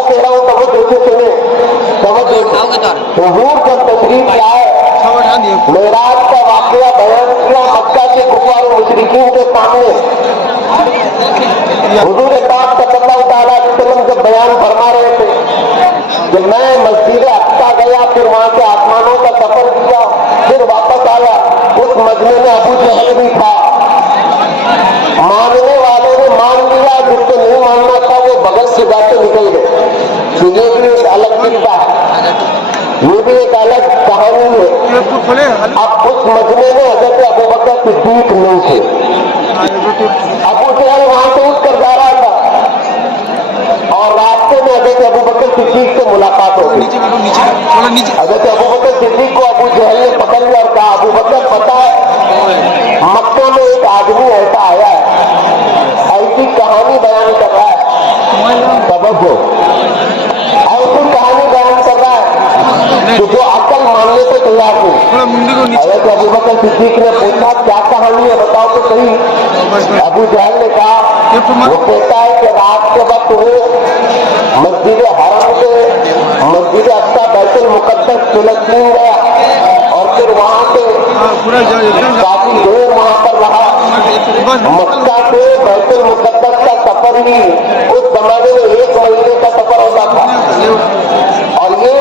को कह रहा हूँ तवज्जो से सुने, तवज्जो। हुजूर जब तशरीफ लाए, मेराज का वाकया बयान किया मक्का के कुफार और मुशरिकीन के सामने। हुजूर पाक सल्लल्लाहु अलैहि वसल्लम जब बयान फरमा रहे थे कि मैं मस्जिद अक्सा गया, फिर वहां से आसमानों का सफर किया, फिर वापस आया, उस मजमे में अबू जहल भी था। मानने वालों ने मान लिया, जिसको नहीं मानना था वो बगल से जाके निकल गए। तो ये भी एक अलग किस्सा है, ये भी एक अलग कहानी है। अब उस मजमे में हजरत अबू बकर सिद्दीक नहीं थे। अबू जहल वहां से उठ कर जा रहा था और रास्ते में हजरत अबू बकर सिद्दीक से मुलाकात हो गई। हजरत अबू बकर सिद्दीक को अबू जहल ने पकड़ लिया और कहा, अबू बकर पता है मक्का में एक आदमी ऐसा आया है, ऐसी कहानी बयान कर रहा है, तवज्जो, ऐसी कहानी बयान कर रहा है कि जो अकल मानने से तैयार नहीं। हजरत अबू बकर सिद्दीक ने पूछा क्या कहानी है, बताओ तो सही। अबू जहल ने कहा, वो कहता है कि रात के वक्त वो मस्जिद हरम से मस्जिद अक्सा बैतुल मुकद्दस फिलस्तीन गया और फिर वहां से काफी देर वहां पर रहा। मक्का से बैतुल मुकद्दस का सफर ही उस जमाने में 1 महीने का सफर होता था। और ये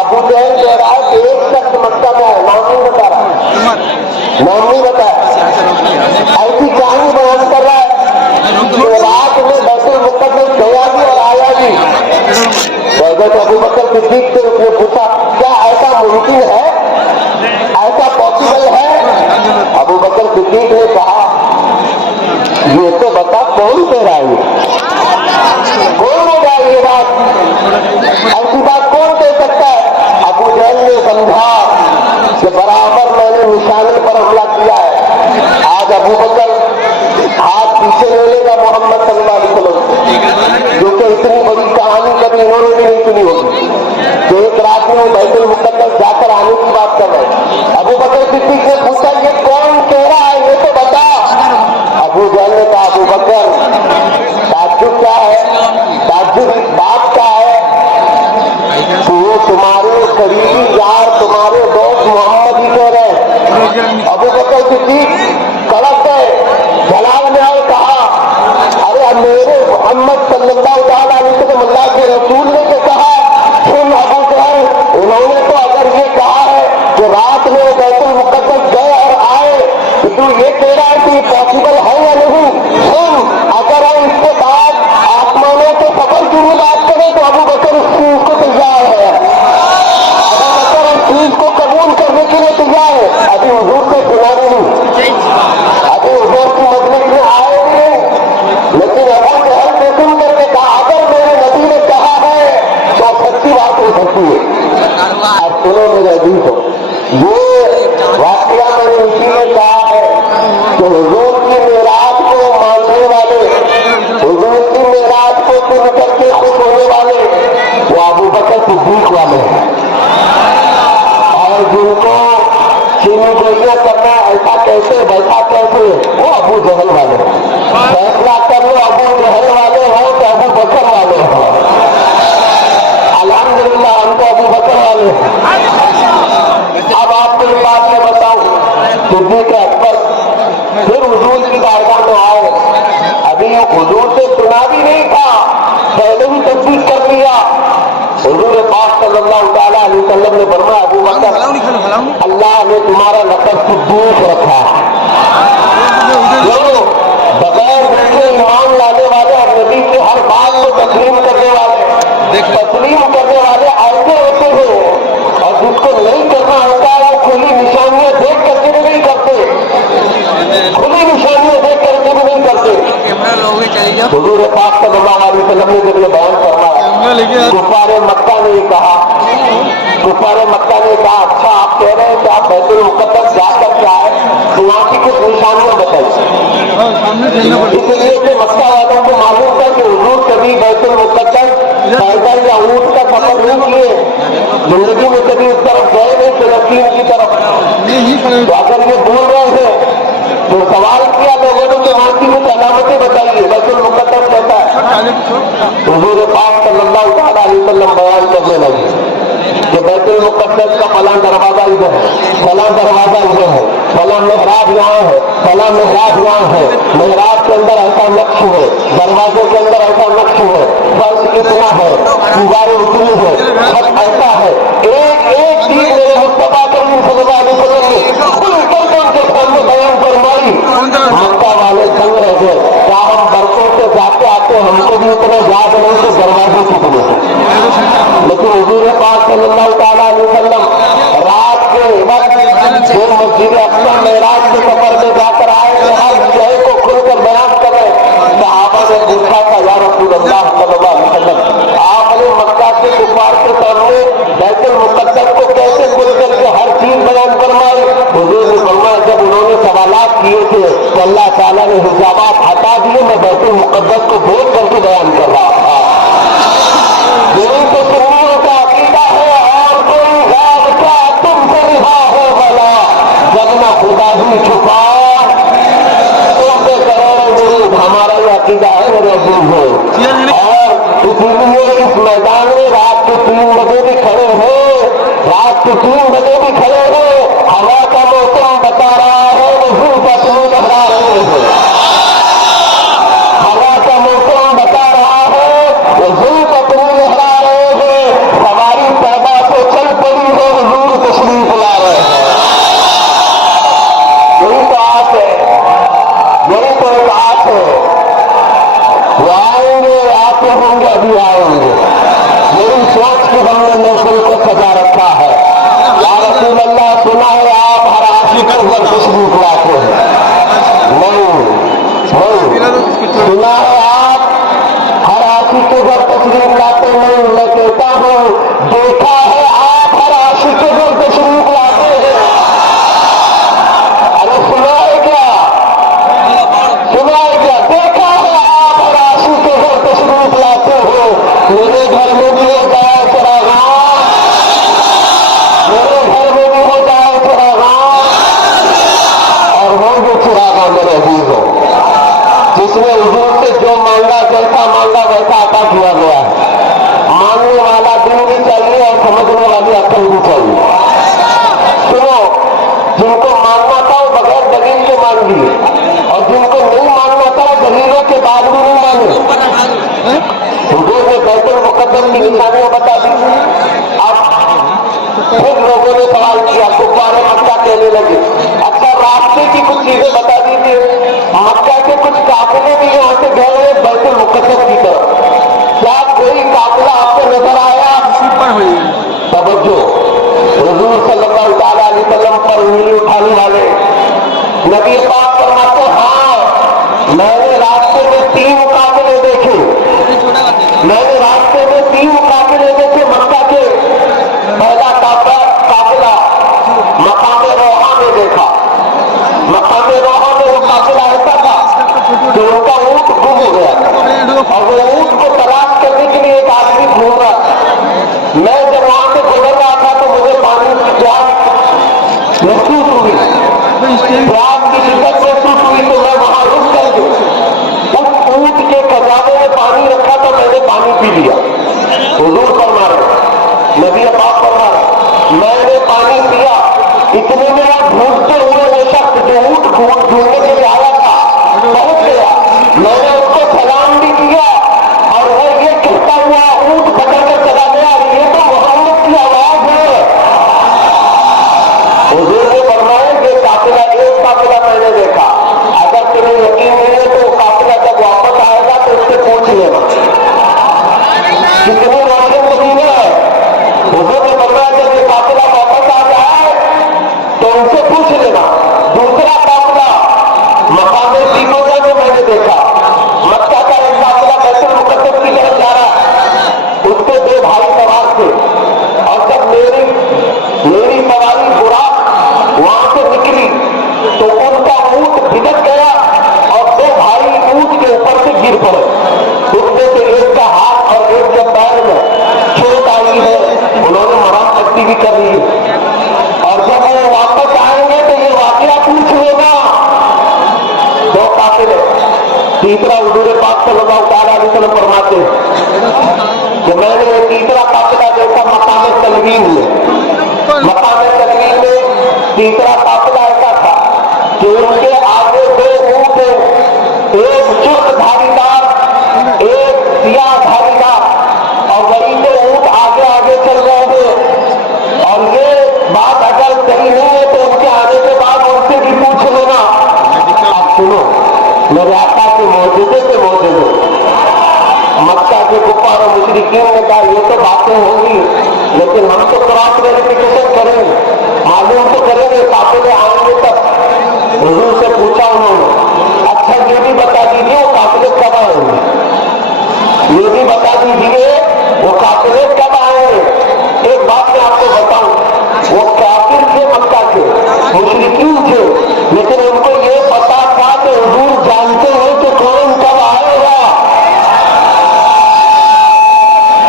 अबू जहल कह रहा है कि एक शख्स मक्का में है, नाम नहीं बता रहा, नाम नहीं बताया, ऐसी कहानी बयान कर रहा है कि रात में बैतुल मुकद्दस गया भी और आया भी। हज़रत अबू बकर सिद्दीक से उसने पूछा क्या ऐसा मुमकिन है, ऐसा पॉसिबल है? अबू बकर सिद्दीक ने कहा ये तो बता कौन कह रहा है, कौन होगा ये बात, ऐसी बात कौन कह सकता है? अबू जहल ने समझा कि बराबर मैंने निशाने पर हमला किया है। आज अबू बकर हाथ पीछे ले लेगा मोहम्मद सल्लल्लाहु अलैहि वसल्लम, जो कि इतनी बड़ी कहानी कभी इन्होंने भी नहीं सुनी होगी। तो एक रात में बैतुल मुकद्दस जाकर आने की बात कर रहे। अबू बकर सिद्दीक ने पूछा ये कौन कह रहा है, ये तो बता। अबू जहल ने कहा, अबू बकर ताज्जुब क्या है, ताज्जुब बात क्या है, तो तुम्हारे करीबी यार तुम्हारे दोस्त मोहम्मद ही कह रहे। अबू बकर सिद्दीक कड़क गए, जलाल में आए, कहा अरे मेरे मोहम्मद सल्लल्लाहु अलैहि वसल्लम अल्लाह के रसूल ने तो कहा, सुन अबू जहल, उन्होंने तो अगर ये कहा है कि रात में बैतुल मुकद्दस गए और आए, तो तू ये कह रहा है कि पॉसिबल है या नहीं? सुन, अगर हम इसके बाद आसमानों के सफर की भी बात करें तो अबू बकर इस चीज को तैयार है, अबू बकर इस चीज को कबूल करने के लिए तैयार है। अभी हुजूर से सुना नहीं, अभी हुजूर की मजलिस में आए नहीं, लेकिन अबू जहल ने सुन करके कहा अगर मेरे नबी ने कहा है तो सच्ची बात हो सकती है। अब सुनो मेरे अजीज हो, ये वाकया मैंने इसी में कहा है कि हुजूर की मेराज को मानने वाले, हुजूर की मेराज को सुन करके खुश होने वाले वो अबू बकर सिद्दीक वाले हैं, और जिनको चीनी गोलियां करना ऐसा कैसे वैसा कैसे वो अबू जहल वाले। फैसला कर लो अबू जहल वाले हो तो अबू बकर वाले हो। अल्हम्दुलिल्लाह हम तो अबू बकर वाले हैं। अब आपको एक बात मैं बताऊं, सिद्दीक अकबर फिर हुजूर की बारगाह में आए। अभी हुजूर से सुना भी नहीं था, पहले ही तस्दीक कर लिया। हुजूर पाक सल्लल्लाहु अलैहि वसल्लम ने फरमाया अबू बकर अल्लाह ने तुम्हारा लक़ब सिद्दीक रखा है। बगैर उसके ईमान लाने वाले और नबी की हर बात को तस्लीम करने वाले ऐसे होते हैं, और जिसको नहीं करना होता है वो खुली निशानियां देख करके भी नहीं करते, खुली निशानियां देख करके भी नहीं करते। हुजूर पाक सल्लल्लाहु अलैहि वसल्लम ने जब ये बयान फरमाया, कुफारे मक्का ने कहा, कुफारे मक्का ने कहा अच्छा आप कह रहे हैं कि आप बैतुल मुकद्दस जाकर के आए तो वहां की कुछ निशानियां बताइए। इसलिए कि मक्का वालों को मालूम था कि हुजूर कभी बैतुल मुकद्दस पैदल या ऊंट का सफर नहीं किए, जिंदगी में कभी उस तरफ गए नहीं, फिलिस्तीन की तरफ। तो अगर ये बोल रहे हैं तो सवाल किया लोगों ने कि वहां की कुछ अलामतें बताइए, बैतुल मुकद्दस कहता है। हुजूर पाक सल्लल्लाहु فلاں دروازہ ادھر ہے، فلاں دروازہ ادھر ہے، فلاں محراب یہاں ہے، فلاں محراب یہاں ہے، محراب کے اندر ایسا نقش ہے، دروازے کے اندر ایسا نقش ہے، فرش اتنا ہے، دیواریں اتنی ہے، چھت ایسا ہے، ایک ایک چیز میرے مصطفیٰ کریم صلی اللہ علیہ وسلم نے کھل کر کے ان کے سامنے بیان فرمائی. مکہ والے سنگ رہ گئے. کیا ہم برسوں سے جاتے آتے ہم کو بھی اتنا یاد نہیں کہ دروازے کتنے ہیں، لیکن حضور پاک صلی اللہ تعالیٰ علیہ وسلم رات کے وقت جو مسجد اقصی معراج کے سفر میں جا کر آئے تو ہر شے کو کھل کر بیان کر رہے. صحابہ نے پوچھا تھا یا رسول اللہ صلی اللہ علیہ وسلم آپ نے مکہ کے کفار کے سامنے بیت المقدس کو کیسے کھل کر کے ہر چیز بیان فرمائی؟ حضور نے فرمایا جب انہوں نے سوالات کیے تھے تو اللہ تعالیٰ نے حجابات ہٹا دیے، میں بیت المقدس کو بول کر کے بیان کر رہا تھا. یہی تو سنیوں کا عقیدہ ہے. اور کوئی غیر کیا تم سے رہا ہو بلا جب نہ خدا ہی چھپا تم سے کرو. ہمارا یہ عقیدہ ہے میرے عزیز ہے. اور اسی لیے اس میدان میں رات کے 3 بجے بھی کھڑے ہیں، رات کے 3 بجے بھی کھڑے ہیں. ہوا کا موسم بتا رہا ہے وضو پتنی لہرا رہے ہیں. ہوا کا موسم بتا رہا ہے وضو پتنی لہرا رہے ہیں. سواری پیدا سے چل پڑی ہے، حضور تشریف لا رہے ہیں. یہی تو آس ہے، یہی تو ایک آس ہے. وہ آئیں گے، آتے ہوں گے، ابھی آئیں گے. یہی سوچ کے ہم نے محفل کو سجا رکھا ہے. یا رسول اللہ سنا ہے آپ ہر عاشق کے گھر تشریف لاتے ہیں. نہیں سنا ہے آپ ہر عاشق کے گھر تشریف لاتے نہیں. میں کہتا ہوں دیکھا ہے آپ ہر عاشق کے گھر تشریف لاتے ہیں. ارے سنا ہے کیا؟ سنا ہے کیا؟ دیکھا ہے آپ ہر عاشق کے گھر تشریف لاتے ہو. میرے گھر میں بھی ہو جائے چراغاں، میرے گھر میں بھی ہو جائے چراغاں. اور وہ جو چراغاں میرے عزیز ہو جس نے حضور سے جو مانگا جیسا مانگا ویسا عطا کیا گیا ہے. مانگنے والا دل بھی چاہیے اور سمجھنے والی عقل بھی چاہیے. سنو، جن کو مانگنا تھا وہ بغیر دلیل کے مان لیے، اور جن کو نہیں مانگنا تھا وہ دلیلوں کے بعد بھی نہیں مانے. حضور نے بیت المقدس کی نشانیاں بتا دی. اب پھر لوگوں نے سوال کیا، کفار مکہ کہنے لگے اچھا راستے کی کچھ چیزیں بتا دیجیے. مکہ کے کچھ قافلے بھی یہاں سے گئے ہیں بیت المقدس کی طرف، کیا کوئی قافلہ آپ کو نظر آیا؟ توجہ، حضور صلی اللہ تعالیٰ علیہ وسلم پر انگلی اٹھانے والے نبی پاک فرماتے ہاں میں نے راستے میں 3 قافلے دیکھے. میں نے راستے میں 3 قافلے دیکھے مکہ کے. پہلا قافلہ مقام روحا میں دیکھا. مقام روحا میں وہ قافلہ ایسا تھا کہ ان کا اونٹ گم ہو گیا اور وہ اونٹ کو تلاش کرنے کے لیے ایک آدمی گھوم رہا تھا. میں جب وہاں سے گزر رہا تھا تو مجھے پانی کی پیاس محسوس ہوئی. پیاس کی شدت محسوس ہوئی تو میں وہاں رک کر کے اس اونٹ کے خزانے میں پانی رکھا تو میں نے پانی پی لیا. حضور فرما رہے، نبی پاک فرما رہے، میں نے پانی پیا. اتنے میں وہ ڈھونڈتے ہوئے وہ شخص جو اونٹ ڈھونڈنے کے لیے آیا تھا پہنچ گیا. میں نے اس کو سلام بھی کیا اور وہ یہ کہتا ہوا اونٹ پکڑ کر چلا گیا یہ تو محمد کی آواز ہے. حضور نے فرمایا کہ قافلہ ایک قافلہ میں نے دیکھا. اگر تمہیں یقین نہیں ہے تو قافلہ جب واپس آئے گا تو اس سے پوچھ لینا کتنی روشن مدینہ ہے. حضور نے فرمایا جب یہ قافلہ واپس آ جائے تو ان سے پوچھ لینا. دوسرا قافلہ مقام سیکوزا میں میں نے دیکھا. مکہ کا ایک قافلہ بیت المقدس کی طرف جا رہا ہے. اس کے 2 بھائی سوار تھے اور جب میری سواری براق وہاں سے نکلی تو ان کا اونٹ بھدک گیا اور 2 بھائی اونٹ کے اوپر سے گر پڑے. اس میں سے ایک کا ہاتھ اور ایک کے پیر میں چوٹ آئی ہے. انہوں نے مرہم پٹی بھی کر لی اور جب وہ واپس آئیں گے تو یہ واقعہ پوچھ لینا. 2 قافلے. تیسرا حضور پاک صلی اللہ تعالیٰ علیہ وسلم فرماتے ہیں کہ میں نے تیسرا قافلہ دیکھا مقام تنوین میں. مقام तीसरा काफिला ऐसा था कि उनके आगे दो ऊंट, एक चुर्क धारीदार, एक सियाह धारीदार, और वही दो ऊंट आगे आगे चल रहे थे। और ये बात अगर सही नहीं है तो उनके आने के बाद उनसे भी पूछ लेना। आप सुनो, मेरे आका के मौजूदे से मौजूद मक्का के कुफार और मुशरिकीन ने कहा ये तो बातें होंगी, लेकिन हम तो क्रॉस वेरिफिकेशन करेंगे, मालूम तो करेंगे, काफिले आएंगे तब। हुजूर से पूछा उन्होंने, अच्छा ये भी बता दीजिए वो काफिले कब आएंगे, ये भी बता दीजिए वो काफिले कब आएंगे। एक बात मैं आपको बताऊं, वो काफिर थे, मक्का के मुशरिकीन थे, लेकिन उनको ये पता था कि हुजूर जानते हैं कि कौन कब आएगा।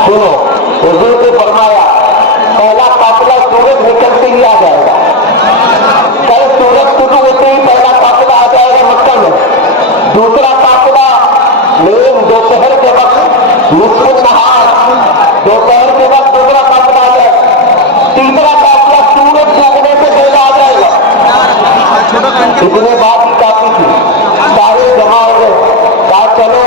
सुनो, हुजूर ने फरमाया पहला काफिला सूरज निकलते ही आ जाएगा, कल सूरज शुरू होते ही पहला काफिला आ जाएगा मक्का में। दूसरा काफिला दोपहर के वक्त निस्फ नहार, दोपहर के वक्त दूसरा काफिला आ जाएगा। तीसरा काफिला सूरज डूबने से पहले आ जाएगा। इतनी बात ही काफी थी, सारे जमा हो गए। कहा चलो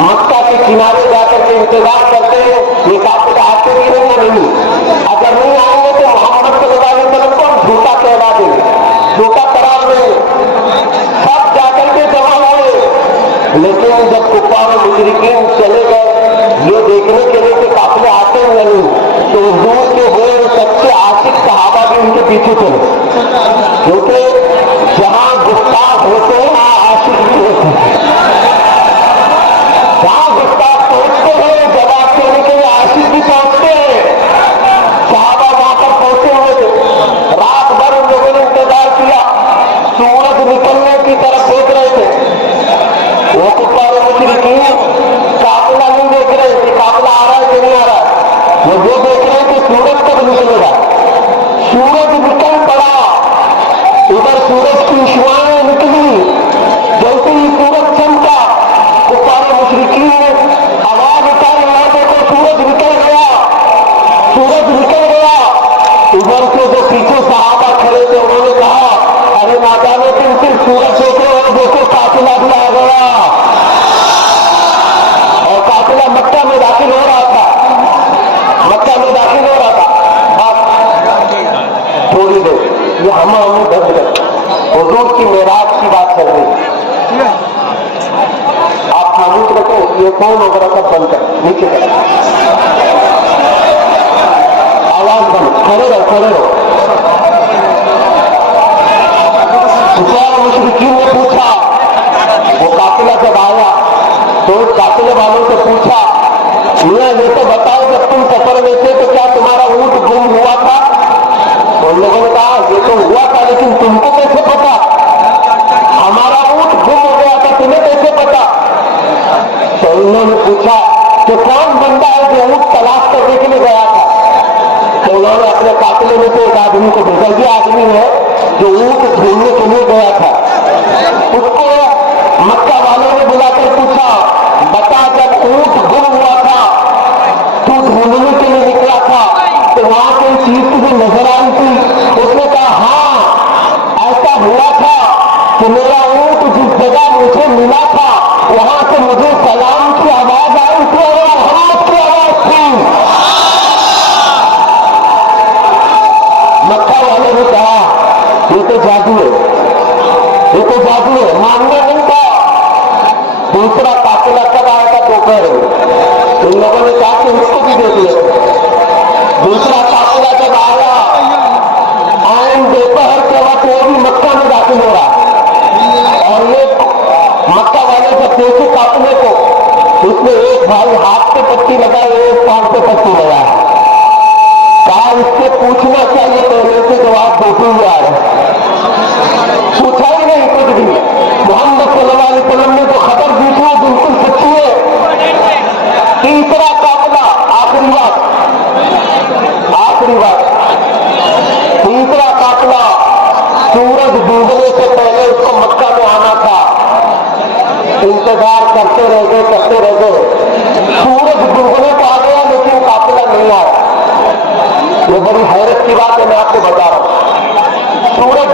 मक्का के किनारे जाकर के इंतजार करते हैं, ये काफिला आते भी नहीं। अगर नहीं आएंगे तो मोहम्मद सल्लल्लाहु अलैहि वसल्लम को हम झूठा कहला देंगे, झूठा करार देंगे। सब जाकर के जमा हुए, लेकिन जब कुफार और मुशरिकीन चले गए ये देखने के लिए कि काफिले आते हैं नहीं, तो हुजूर के हुए सच्चे आशिक सहाबा भी उनके पीछे चले, क्योंकि जहां गुस्ताख होते हैं वहां आशिक भी होते हैं। जहां गुस्ताख पहुंचते हैं जवाब देने के लिए आशिक भी पहुंचते हैं। सहाबा वहां पर पहुंचे हुए थे, रात भर उन लोगों ने इंतजार किया, सूरज निकलने की तरफ देख रहे थे। वो कुफार और मुशरिकीन काफिला नहीं देख रहे कि काफिला आ रहा है कि नहीं आ रहा है, वो जो देख रहे हैं कि सूरज कब निकलेगा। सूरज निकल पड़ा, उधर सूरज की शुआएं निकली, जैसे ही सूरज चमका कुफार और मुशरिकीन ने आवाज उठाई, वहां देखो सूरज निकल गया, सूरज निकल गया। उधर से जो पीछे सहाबा खड़े थे उन्होंने कहा अरे नादानो तुम सिर्फ सूरज देख रहे हो, देखो काफिला भी आ गया। और काफिला मक्का में दाखिल हो रहा था, मक्का में दाखिल हो रहा था। थोड़ी देर ये हम बंद कर, हुजूर की मेराज की बात चल रही है, आप खामोश रखो, ये कौन वगैरह सब बंद कर, नीचे कर, आवाज बंद, खड़े रहो खड़े रहो। मुशरिकीन ने पूछा, वो काफिला जब आया तो उस काफिले वालों से पूछा मियां ये तो बताओ जब तुम सफर में थे तो क्या तुम्हारा ऊंट गुम हुआ था। उन लोगों ने कहा ये तो हुआ था, लेकिन तुमको कैसे पता, हमारा ऊंट गुम हो गया था, तुम्हें कैसे पता। तो उन्होंने पूछा कि कौन बंदा है जो ऊंट तलाश करने के लिए गया था। तो उन्होंने अपने काफिले में से एक आदमी को भेजा, ये आदमी है जो ऊंट ढूंढने के लिए गया था। उसको मक्का वालों ने बुलाकर पूछा बता जब ऊंट गुम हुआ था तू ढूंढने के लिए निकला था तो वहां कोई चीज तुझे नजर आई थी। उसने कहा हाँ ऐसा हुआ था कि मेरा ऊंट जिस जगह मुझे मिला था वहां से मुझे सलाम की आवाज आई थी और रहमत की आवाज थी। मक्का वालों ने कहा ये तो जादू है, ये तो जादू है, मानना नहीं था। दूसरा काफिला कब आएगा दोपहर में, इन लोगों ने कहा कि उसको भी देख ले। दूसरा काफिला जब आया आइन दोपहर के वक्त वो भी मक्का में दाखिल हो रहा, और ये मक्का वाले जब देखे काफिले को, उसमें एक भाई हाथ पे पट्टी लगाए, एक पांव पे पट्टी लगाए। कहा इससे पूछना चाहिए पहले से जवाब देते हुए आ रहे, पूछा ही नहीं कुछ भी। मोहम्मद सल्लल्लाहु अलैहि वसल्लम ने जो खबर दी थी वो बिल्कुल सच्ची है। तीसरा काफिला, आखिरी बात, तीसरा काफिला सूरज डूबने से पहले उसको मक्का में आना था। इंतजार करते रह गए। सूरज डूबने को आ गया लेकिन काफिला नहीं आया। ये बड़ी हैरत की बात है, मैं आपको बता रहा हूं। सूरज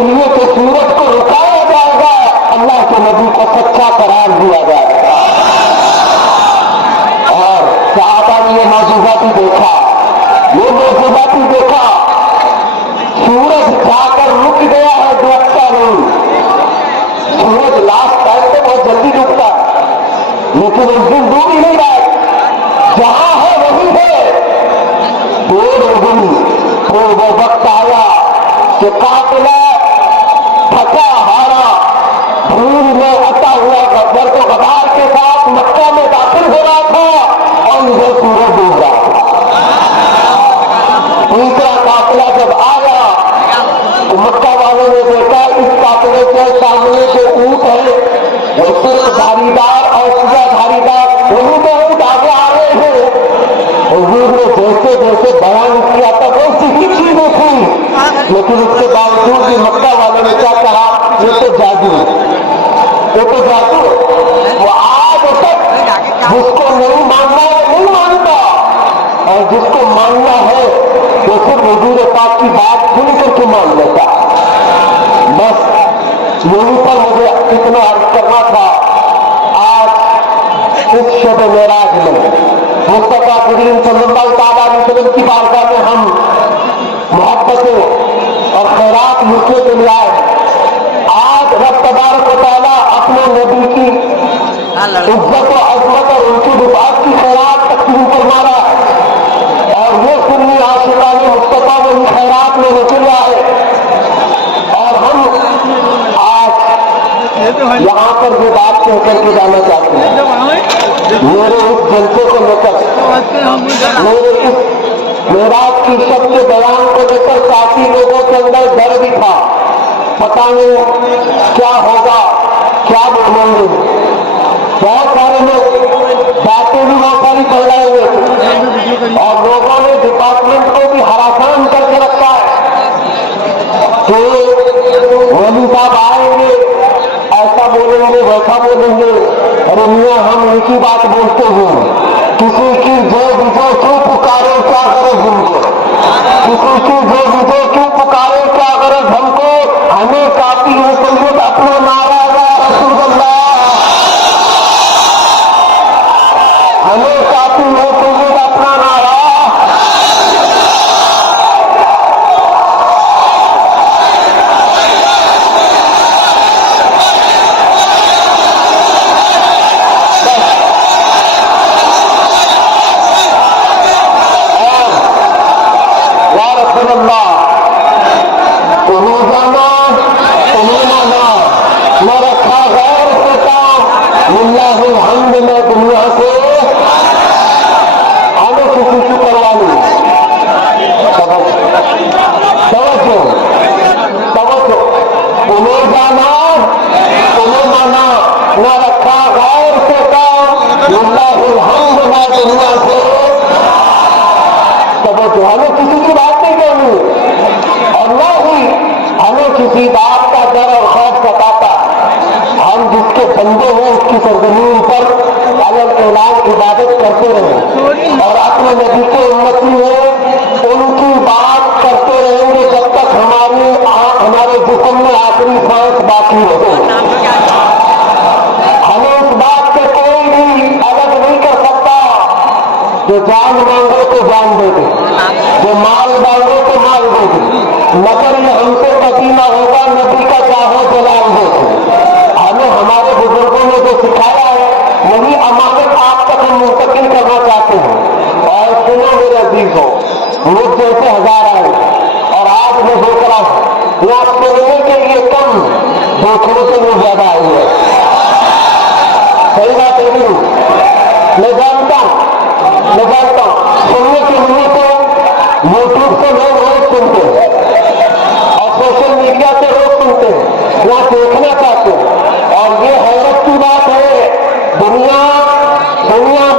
इसलिए कि सूरज को रुकाया जाएगा, अल्लाह के नबी को सच्चा करार दिया जाएगा। और सहाबा ने ये मौजूदा भी देखा, ये मौजूदा भी देखा, सूरज जाकर रुक गया है, डूबता नहीं। सूरज लास्ट टाइम पे बहुत जल्दी डूबता है, लेकिन उस दिन डूब ही नहीं रहा है, जहां है वही है। तो वो वक्त आया कि काफिला थका हारा भूल में अता हुआ गब्बर को गबार के साथ मक्का में दाखिल हो रहा था और इधर सूरज डूब रहा था। दूसरा काफिला जब आया तो मक्का वालों ने देखा इस काफिले के सामने जो ऊंट है वो सिर्फ धारीदार और सीधा धारीदार, वही तो ऊंट आगे आ रहे हैं। हुजूर ने जैसे जैसे बयान किया था वैसी ही चीजें थी, लेकिन उसके बावजूद भी मक्का वालों ने क्या कहा, ये तो जादू है, ये तो जादू। वो आज तक जिसको नहीं मानना है नहीं मानता, और जिसको मानना है वो सिर्फ हुजूर पाक की बात सुन करके मान लेता। बस यही पर मुझे इतना अर्ज करना था। आज इस शब मेराज में मुस्तफा करीम सल्लल्लाहु तआला अलैहि वसल्लम की बारगाह में हम मोहब्बतें और खैरात लिखने के लिए आए। आज रब तबारक व तआला अपने नबी की इज्जत और अजमत और उनकी रिफात की खैरात तकसीम फरमा रहा है, और ये सुन्नी आशिकाने मुस्तफा वही खैरात में निकल आए। और हम आज यहाँ पर ये बात कह करके जाना चाहते हैं, मेरे इस जलसे को लेकर, मेरे इस मेराज की शब के बयान को लेकर काफी लोगों के अंदर डर भी था, पता नहीं क्या होगा, क्या बोलेंगे। बहुत सारे लोग बातें भी बहुत सारी फैलाए हुए थे, और लोगों ने डिपार्टमेंट को भी हरासान करके रखा है कि वली साहब आएंगे, ऐसा बोलेंगे, वैसा बोलेंगे। अरे मियाँ, हम एक ही बात बोलते हैं, किसी की जय विजय क्यों पुकारे, क्या गरज हमको, किसी की जय विजय क्यों पुकारे, क्या गरज हमको, हमें काफी है सैयद अपना नारा या रसूलुल्लाह, हमें काफी है सैयद अपना नारा। हमें किसी की बात नहीं करनी, और न ही हमें किसी बात का डर और खौफ सताता। हम जिसके बंदे हैं उसकी सरजमीन पर अलग ऐलान इबादत करते रहे, और अपने नबी के उम्मती हैं, उनकी बात करते रहेंगे जब तक हमारे जिस्म में आखिरी सांस बाकी रहे। हमें इस बात से कोई भी अलग नहीं कर सकता। जो जान मांगो तो जान दे दे, जो माल मांगो तो माल दे दे, मगर ये हमसे कभी ना होगा नबी का चाहो जलाल दे दे। हमें हमारे बुजुर्गों ने जो सिखाया है वही अमानत आप तक हम मुंतकिल करना चाहते हैं। और सुनो मेरे अजीजों, मुझ जैसे हजार आए, और आज मैं देख रहा हूँ यहाँ सुनने के लिए कम, देखने के लिए ज्यादा आई है। सही बात है नहीं? मैं जानता हूँ सुनने के लिए तो यूट्यूब से लोग रोज सुनते हैं और सोशल मीडिया से रोज सुनते हैं, यहाँ देखना चाहते हैं। और ये हैरत की बात है, दुनिया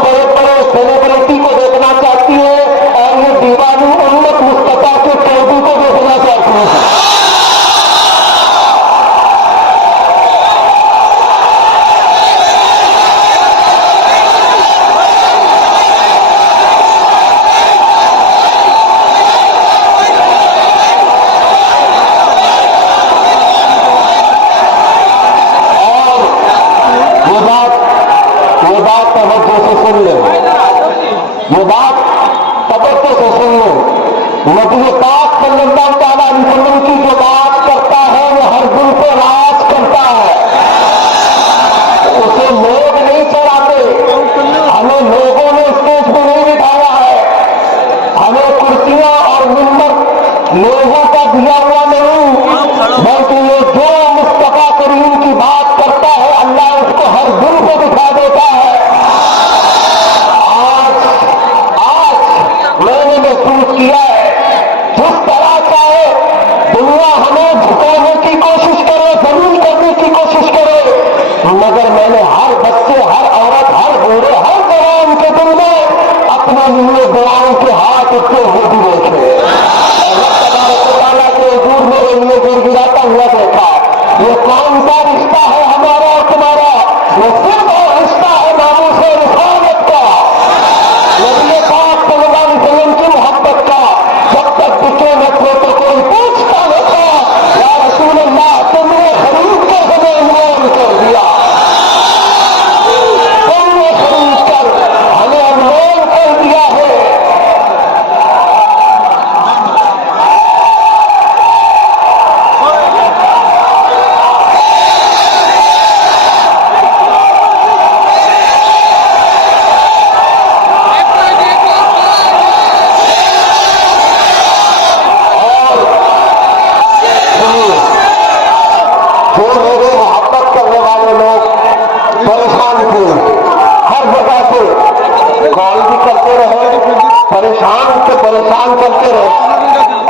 बड़े बड़े सेलिब्रिटी को देखना चाहती है, और ये दीवानी उम्मत मुस्तफा के कैदी को देखना चाहती है। مگر میں نے ہر بچے، ہر عورت، ہر بوڑھے، ہر جوان کے دل میں اپنے لیے دعاؤں کے ہاتھ اٹھتے ہوئے بھی دیکھے، اللہ تبارک و تعالیٰ کے حضور میرے لیے گر گراتا ہوا دیکھا۔ یہ کون سا رشتہ ہے ہمارا اور تمہارا؟ یہ صرف رشتہ ہے ناموس و رسالت کا، نبی پاک صلی اللہ علیہ وسلم کی محبت کا۔ جب تک دکھے نہ تھے تو کوئی پوچھتا نہ تھا یا رسول اللہ تم نے خرید کر ہمیں انعام کر دیا، تم نے خرید کر ہمیں انعام کر دیا ہے۔ پریشان کرتے رہے،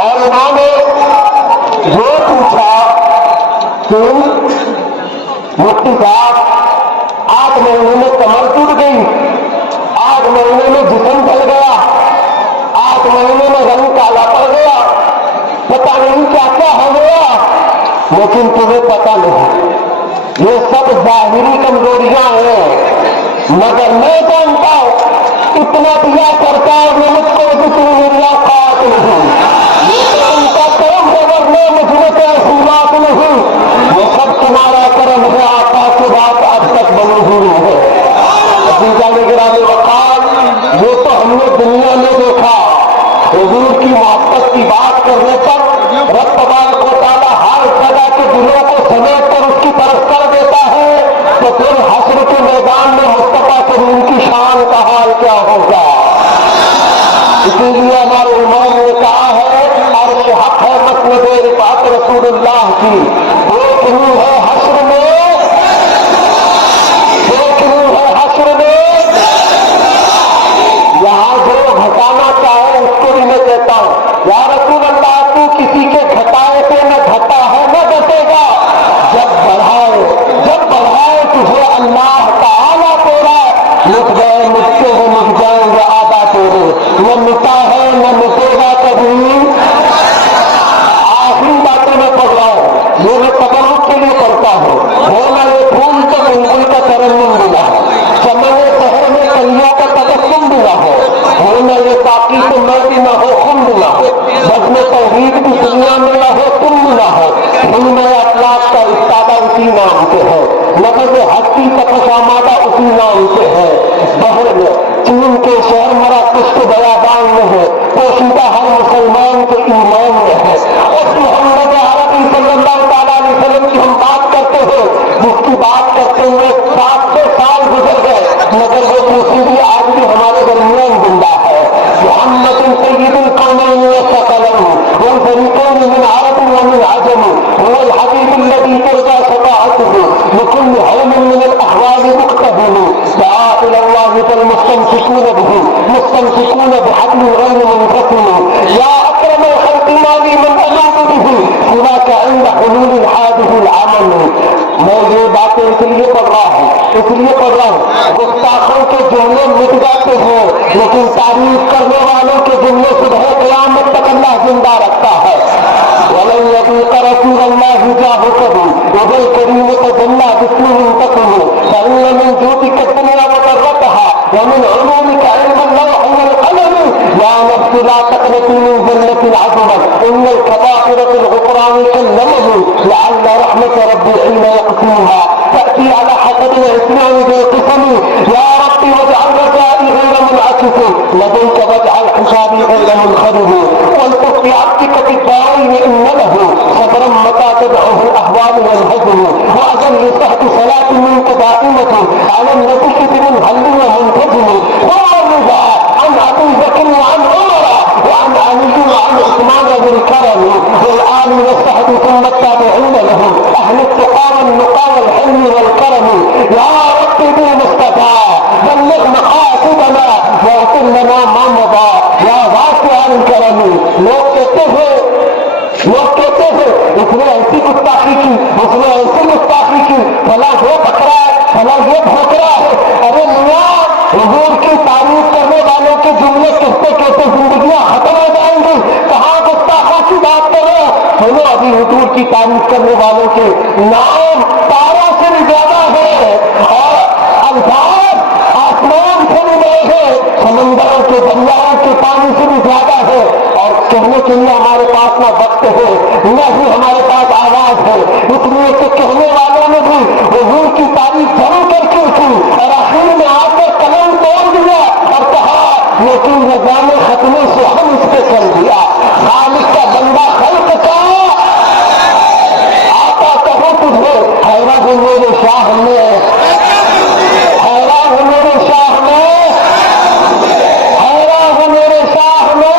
اور انہوں نے یہ پوچھا کہ مفتی صاحب 8 مہینے میں کمر ٹوٹ گئی، 8 مہینے میں جسم جل گیا، 8 مہینے میں رنگ کالا پڑ گیا، پتا نہیں کیا کیا ہو گیا، لیکن تمہیں پتا نہیں، یہ سب ظاہری کمزوریاں ہیں، مگر میں جانتا ہوں اتنا دیا سرکار نے مجھ کو جتنی ملاقات نہیں، یہ تو ان کا کرم ہے ورنہ مجھ میں تو ایسی بات نہیں، یہ سب تمہارا کرم ہے، آقا کی بات اب تک بنی ہوئی ہے۔ عزیزان گرامی وقار، یہ تو ہم نے دنیا میں دیکھا، حضور کی محبت کی بات کرنے پر رب تبارک و تعالیٰ ہر جگہ کے دلوں کو سمیٹ کر اس کی طرف کر دیتا ہے، تو پھر حشر کے میدان میں مصطفیٰ کریم کی شان کا حال کیا ہوگا؟ اسی لیے ہمارے امام نے کہا ہے عرش حق ہے مسند رفعت رسول اللہ کی، دیکھنی ہے حشر میں، دیکھنی ہے حشر میں، یہاں جو گھٹانا چاہے اس کو بھی میں کہتا ہوں یا رسول اللہ تو کسی کے گھٹائے پہ نہ گھٹا ہے نہ گھٹے گا، جب بڑھائے تجھے اللہ تعالیٰ تیرا، مٹ گئے مٹتے ہوئے مٹ جائیں گے آدھا تیرے، نہ مٹا ہے نہ مٹے گا کبھی۔ آخری باتیں میں پڑھ رہا ہوں، یہ میں تبرک کے لیے پڑھتا ہوں، ہونا یہ پھول تو انگل کا ترنم ملا ہے، چمن شہر میں کلیوں کا تبسم ملا ہے، ہونا یہ باقی تو میں بھی نہ ہو خم بھی نہ ہو، بزم توحید کی دنیا میں نہ ہو تم بھی نہ ہو، علم اخلاق کا استادہ اسی نام سے ہے، لفظ ہستی کا خشامادہ اسی نام سے ہے، بہر چین کے شہر مرا کشت بیابان میں ہے، پوشیدہ ہر مسلمان کے ایمان میں ہے، اس محمد عربی صلی اللہ تعالیٰ علیہ وسلم کی ہم بات کرتے ہیں، جس کی بات کرتے ہوئے 700 سال گزر گئے، مگر وہ موسیقی آج بھی ہمارے درمیان زندہ ہے۔ محمد سید القومین والثقلین والفریقین من عرب ومن عجم، هو الحبیب الذی ترجى شفاعته لكل حول من الاحوال مقتحم، دعا الى الله فالمستمسكون به مستمسكون بحبل غير منفصل، یا اکرم الخلق ما لي من الوذ به سواك عند حلول الحادث العمل۔ میں یہ باتیں اس لیے پڑھ رہا ہوں گستاخوں کے جملے مٹ جاتے ہیں لیکن تعریف کرنے والوں کے جملے صبح قیامت تک اللہ زندہ رکھتا ہے۔ وَلَنْ يَطِيقَ رَسُولَ اللَّهِ جَاهُكَهُ وَبِالْكَرِيمِ تَجَلَّى بِاسْمِهِ انتقم، فَإِنَّ مِنْ جُودِكَ الدُّنْيَا وَضَرَّتَهَا وَمِنْ عُلُومِكَ عِلْمَ اللَّوْحِ وَالْقَلَمِ يَا نَفْسُ لَا تَقْنَطِي مِنْ جَنَّةٍ عَظِمَتْ إِنَّ الْكَبَائِرَ فِي الْغُفْرَانِ كَالنَّمَلِ لَعَلَّ رَحْمَةَ رَبِّي حِينَ يَقْسِمُهَا تأتي على حسب الإسلام بالقسم، يا رب واجعل رجائي غير منعكس لديك واجعل حسابي غير منخرب، والطف بعبدك في الدارين إن له صبرا متى تدعه الأهوال والهزم، وأجل صحة صلاة منك دائمة على النبي بمنهل ومنتجم، والرضا عن أبي بكر وعن عمر وعن علي وعن عثمان ذي الكرم والآل والصحب ثم التابعين لهم أهل التقى والنقى والحلم والكرم، يا رب بالمصطفى بلغ مقاصدنا واغفر لنا ما مضى يا واسع الكرم۔ لوگ کہتے ہیں اس نے ایسی گستاخی کی، اس نے ایسی گستاخی کی، فلاں وہ پکڑا ہے، सुनो, अभी हुजूर की तारीफ करने वालों के नाम तारों से भी ज्यादा है और अल्फाज आसमान से भी बड़े हैं, समंदरों के दरियाओं के पानी से भी ज्यादा है। और कहने के लिए हमारे पास ना वक्त है, न ही हमारे पास आवाज है, इसलिए कि कहने वालों ने भी हुजूर की तारीफ जरूर करके थी और आखिर में आपने कलम तोड़ दिया और कहा लेकिन निजाम खत्मे से हम इस पे चल दिया। खालिक का बंदा खल्क का आता कहो तुझे हैरान हूँ मेरे शाह में, हैरान हूँ मेरे शाह में, हैरान हूँ मेरे शाह में।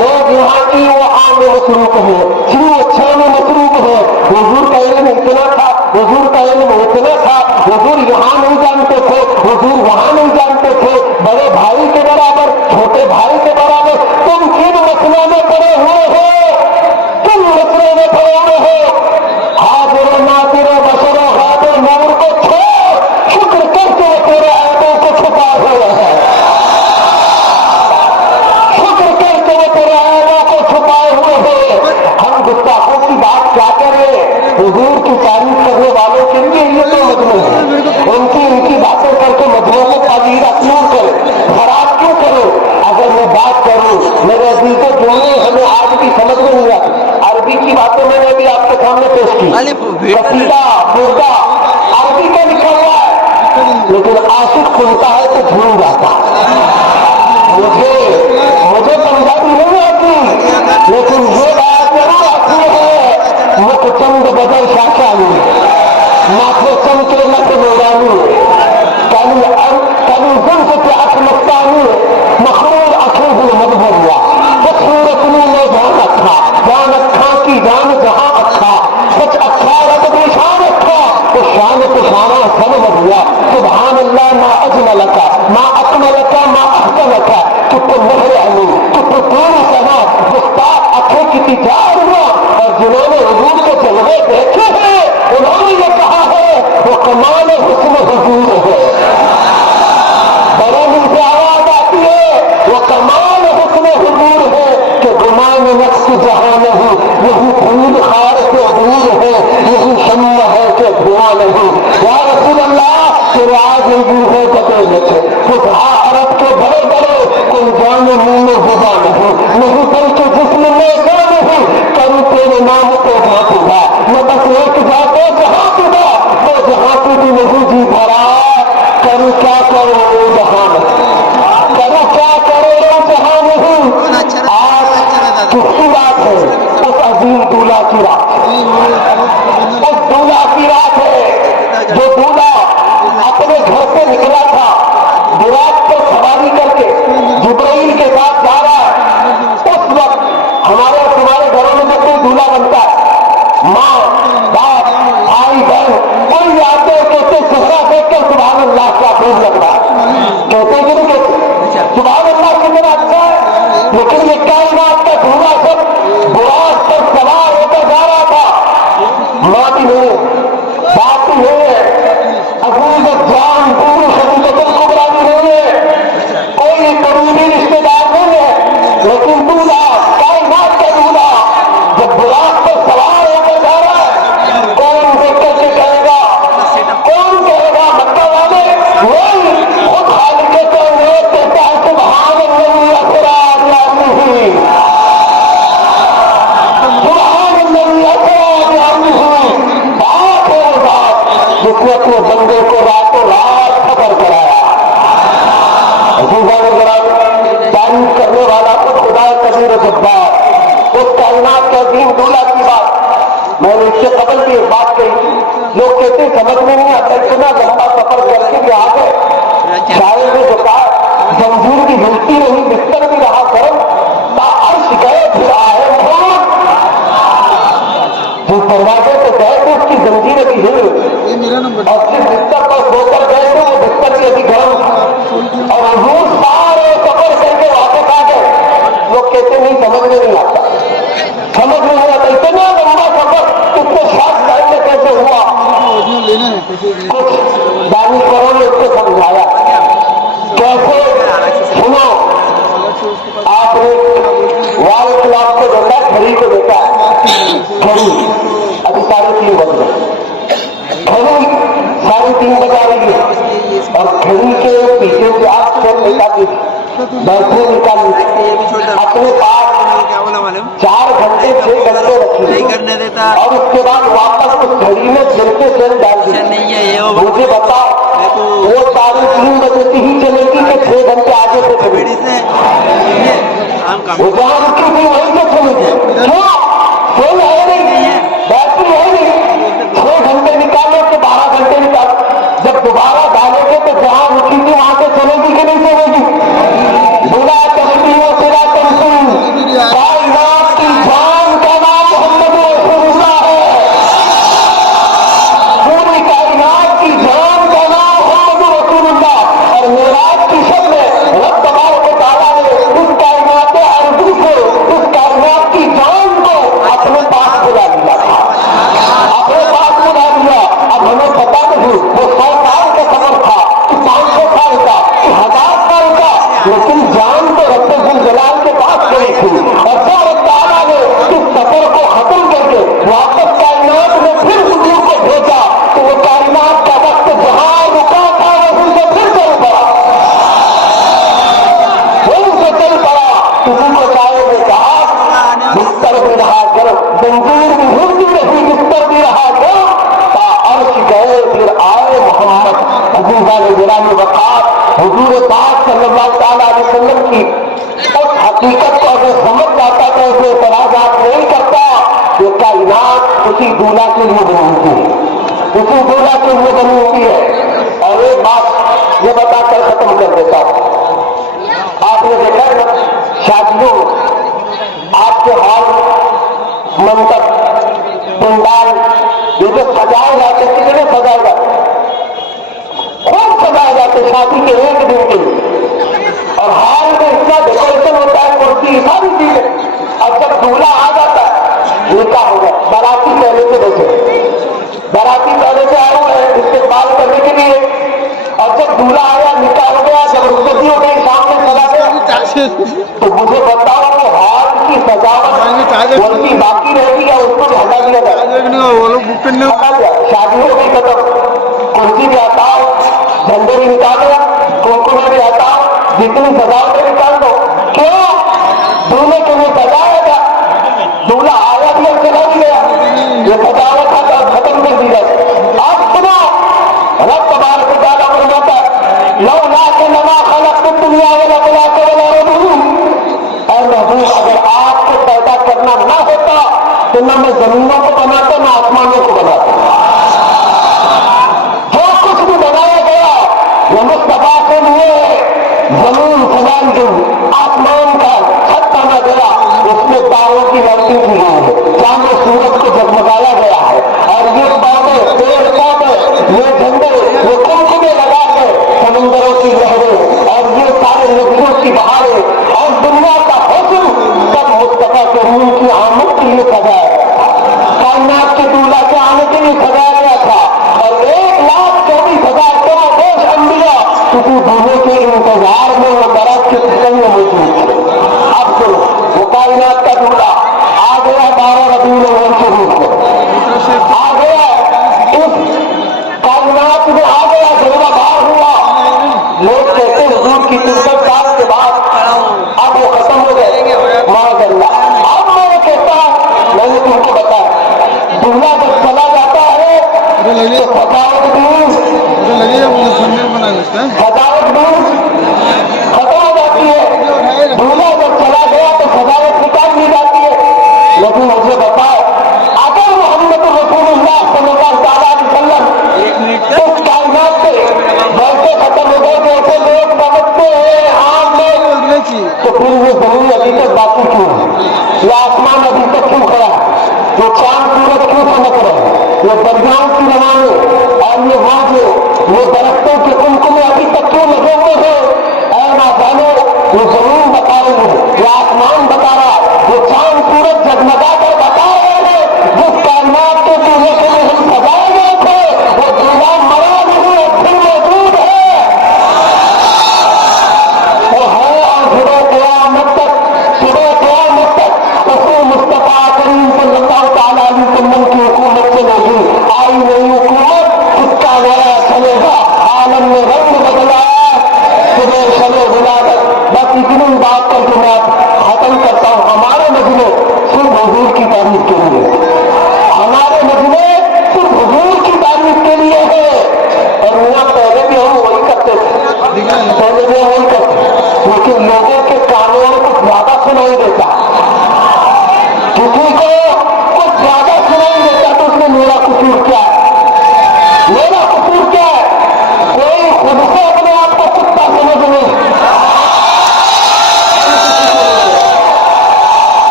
लोग यहाँ की वो आम में मसरूफ है, क्यों अच्छे में मसरूफ है। हुजूर का इल्म इतना था, हुजूर का इल्म उतना था, हुजूर यहाँ नहीं जानते थे, हुजूर वहाँ नहीं जानते थे, बड़े भाई के बराबर, छोटे भाई के बराबर। तुम किन मसलों में पड़े हुए हो, किन मसलों में पड़े हुए हो। हाजिर नाजिर बशर हाजिर नूर को छोड़, शुक्र करके तेरे आयतों को छुपाए हुए हैं, शुक्र करके वो तेरे आयतों को छुपाए हुए हैं। हम गुस्ताखों की बात क्या करें, हुजूर की तारीफ करने वालों के लिए ये तो मजनू है, उनकी बातें करके मजनू को पजीरा क्यों करे, खराब क्यों करे। अगर मैं बात करूं, मेरे अजीज को जुड़े हमें आज भी समझ में नहीं आती। अरबी की बातें मैंने भी आपके सामने पेश की, कसीदा मुर्दा अरबी का लिखा हुआ है, लेकिन आशिक सुनता है तो झूम जाता है। मुझे पंजाबी नहीं आती, लेकिन ये बात जरूर आती है, मुख चंद बदल शाशानी, माथे चमके नक नूरानी, कभी जुल्फ के अखमस्तानी, मखरूर अखे हुए मधुबरिया, सच सूरतनी ने जान अखा की जान जहां अखा, सच अखा रब भी शान अखा, तो शान शाना सब मधुआ। सुभान अल्लाह मा अजमल का, मा अकमल का, मा अहसन का, तुझको मेहर अली, तुझको तेरी सना, गुस्ताख अखे की तिजार हुआ। और जिन्होंने हुजूर के जलवे देखे हैं, उन्होंने ये कहा है वो कमाल हुस्न हुजूर है। बड़े मुंह से आवाज आती है, वो कमाल हुस्न हुजूर है कि गुमान नक्श जहां नहीं, यही फूल खार से दूर है, यही शम्मा है कि धुआं नहीं। या रसूल अल्लाह तेरे आज नहीं है जगह थे, कुछ अरब के बड़े बड़े कोई जान मुंह में जुबा नहीं बल्कि जिसमें मैं क्या नहीं करूँ तेरे नाम को भातूंगा। मैं बस एक जाते जहां दूंगा, तो जहां की भी नहीं जी भरा। करूँ क्या करो जहां में, करूँ क्या करो जहां नहीं। आज किसकी बात है, उस अजीम दूल्हा की रात, उस दूल्हा की रात है जो दूल्हा अपने घर से निकला था, बुराक पर सवारी करके जिब्राइल के साथ जा रहा है। उस वक्त हमारे तुम्हारे घरों में जब कोई दूल्हा बनता है, माँ बाप भाई बहन कोई आते कहते चेहरा देख कर सुभान अल्लाह क्या खूब लग रहा है, कहते कि नहीं कहते सुभान अल्लाह कितना अच्छा है। लेकिन ये कायनात का दूल्हा सब बुराक पर सवार होकर जा रहा था, माँ भी नहीं बाप भी नहीं है, अजीज जान पूरी शरीकतुल कुबरा भी नहीं है, कोई करीबी रिश्तेदार नहीं है। लेकिन दूल्हा कायनात का दूल्हा जब बुराक पर सवार होकर जा रहा है, कौन देख करके कहेगा, कौन कहेगा मक्का वाले, वही खुद खालिक के कहता है सुभान अल्लाह असरार यानी, सुभान अल्लाह असरार यानी। बात है बात जिसने अपने बंदे को रातों रात खबर कराया। तारीफ करने वाला तो खुदा कबीर जब्बार, उस कायनात के अजीम दूल्हा की बात मैंने इससे कबल भी एक बात कही। लोग कहते समझ में नहीं आता, इतना लंबा सफर करके भी आ गए। शायद ने जो कहा जंजीर भी हिलती नहीं, बिस्तर भी रहा गर्म, अर्श गए फिर आए जिस दरवाजे से गए थे उसकी जंजीरें भी हिल, और जिस बिस्तर पर सोकर गए थे वो बिस्तर भी अभी गर्म था। और हुजूर सारे सफर करके वापस आ गए। लोग कहते नहीं समझ में नहीं आता, समझ में नहीं आता, इतना लंबा सफर इतने शॉर्ट टाइम में कैसे हुआ। कुछ दानिशवरों ने उसको समझाया कैसे। सुनो, आपने वाल क्लॉक को देखा, घड़ी को देखा, घड़ी अभी 3:30 बज गए, घड़ी 3:30 बजा रही है और घड़ी के पीछे से आप चल निकाली बैठे निकाली अपने पास 4 घंटे 6 घंटे रखी और उसके बाद वापस उस घड़ी में चलते चल डाल दी। मुझे बताओ वो 3:30 बजे की ही चलेगी कि 6 घंटे आगे से चलेगी? वो जहाँ रुकी थी वहीं से चलेगी। क्यों? कोई है नहीं, बैटरी है नहीं। 6 घंटे निकालो कि 12 घंटे निकालो, जब दोबारा डालोगे तो जहाँ रुकी थी वहां से चलेगी कि नहीं चलेगी? बुला तस्वीरों सिरा तस्वीर कायनात की जान का नाम मोहम्मद रसूलुल्लाह है। पूरी कायनात की जान का नाम मोहम्मद रसूलुल्लाह। और मेराज की शब में रब तबारक व तआला ने इस कायनात अरबी को, इस कायनात की जान को अपने पास बुला लिया था, अपने पास बुला लिया। अब हमें पता नहीं वो 100 साल का सफर था कि 500 साल का कि 1000 साल का, लेकिन जान तो रब्बुल जलाल के पास गई थी। और जब ताला ने इस सफर को खत्म करके वापस कायनात में फिर हुजूर को भेजा तो वो कायनात का वक्त जहां रुका था वहीं से फिर चल पड़ा, वहीं से चल पड़ा। किसी को शायद ने कहा बिस्तर भी रहा गर्म, जंजीर भी हिलती रही, बिस्तर भी रहा गर्म, अर्श गए फिर आए मोहम्मद। अजीजा ने गिरामी वक़ात हुजूर पाक सल्लल्लाहु तआला अलैहि वसल्लम की उस हकीकत को अगर समझ जाता तो उसे एतराज़ात नहीं करता। ये कायनात उसी दूल्हा के लिए बनी होती है, उसी दूल्हा के लिए बनी होती है। और एक बात ये बताकर खत्म कर देता हूं, आपने देखा ना शादियों आपके हॉल मंडप पंडाल ये जो सजाए जाते कितने सजाए जाते, खूब सजाए जाते शादी के एक दिन के लिए। और हॉल में इतना डेकोरेशन होता है, कुर्सी सारी चीजें। अब जब दूल्हा आ जाता है निकाह हो गया, बाराती पहले से बैठे, बाराती पहले से आए हुए हैं इस्तेमाल करने के लिए। और जब दूल्हा आया निकाह हो गया, जब रुखसती हो गई सामने चला गया, तो मुझे बताओ वो हॉल की सजावट उनकी बाकी रहती है, उसको भी हटा दिया जाए, हटा दिया। शादी हो गई खत्म, कुर्सी भी हटाओ, झंडे भी निकालो, कुमकुम भी हटाओ, जितनी सजावटें निकाल दो। क्यों? दूल्हे के लिए सजाया था, दूल्हा आया भी और चला भी गया, ये सजावट था तो खत्म कर दी जाए। अब सुनो रब तबारक व तआला फरमाता है लौला के नमा खलक़तु दुनिया वल आखिरत वला रसूल। ऐ महबूब अगर आपको पैदा करना ना होता तो ना मैं जमीनों को बनाता ना आसमानों को बनाता। जो कुछ भी बनाया गया वो मुस्तफा के लिए, जमीन सजाई गई, आसमान का छत ताना गया, उसमें तारों की रोशनी दी गई है, चांद सूरज को जगमगाया गया है। और ये पौधे पेड़ पौधे ये झंडे ये कुमकुमे लगा के समुंदरों की लहरें और ये सारे नदियों की बहारें और दुनिया का हुस्न सब मुस्तफा के रूह की आमद के लिए सजाया गया था, कायनात के दूल्हा के आने के लिए सजाया गया था। और 1,24,000 करोड़ अंबिया किसी दूल्हे के इंतजार में वो दरख्त के पिछले में मौजूद थे। अब सुनो वो कायनात का दूल्हा आ गया 12 रबीउल अव्वल के रूप में, आ गया इस कायनात में, आ गया जलवा बाहर हुआ। लोग कहते हैं हुजूर की 63 साल के बाद अब वो खत्म हो गए, माज़अल्लाह। अब मैं कहता हूं, मैंने तुमको बताया दूल्हा जब चला जाता है तो सजावट भी खत्म हो जाती है। दूल्हा जब चला गया तो सजावट निकाल दी जाती है। लेकिन मुझे बताओ अगर मोहम्मद रसूलुल्लाह सल्लल्लाहु अलैहि वसल्लम इस कायनात से वैसे खत्म हो गए जैसे लोग समझते हैं आम लोग, तो फिर ये जमीन अभी तक बाकी क्यों है, ये आसमान अभी तक क्यों खड़ा है, ये चांद सूरज क्यों चमक रहे हैं, ये दरियाओं की रवानी और ये वाजे ये दरख्तों के कुमकुमे अभी तक क्यों लगे हुए हैं। ऐ ना जानो ये जमीन बता रही है, ये आसमान बता रहा है, ये चांद सूरज जगमगा कर बता रहे हैं। जिस कायनात के दूल्हे के लिए हम सजाए गए थे वो दूल्हा मरा नहीं है, फिर मौजूद है, वो है। और सुबह क़यामत तक उसी मुस्तफा करीम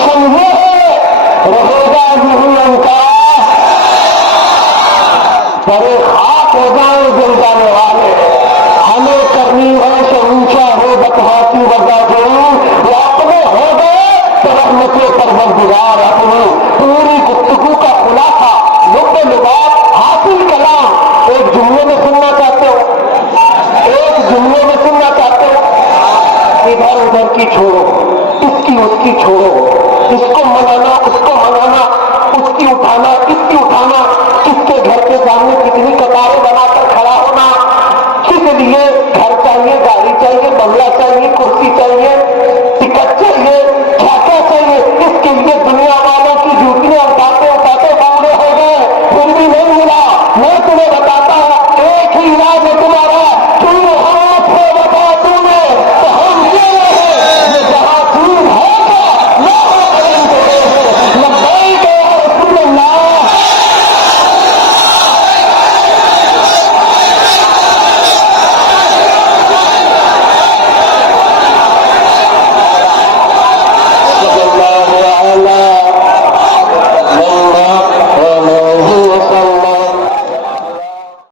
कंडीशन ये है, रहेगा नहीं उनका, बड़े खाक हो जाए जल जाने वाले, हमें करनी है से ऊंचा हो बतहाती वजह जो वो अपने हो गए तो रहमत परवरदिगार अपनी। पूरी गुफ्तगू का खुलासा मुद्दे लुगात हासिल कलाम एक जुमले में सुनना चाहते हो, एक जुमले में सुनना चाहते हो, इधर उधर की छोड़ो, इसकी उसकी छोड़ो, इसको मनाना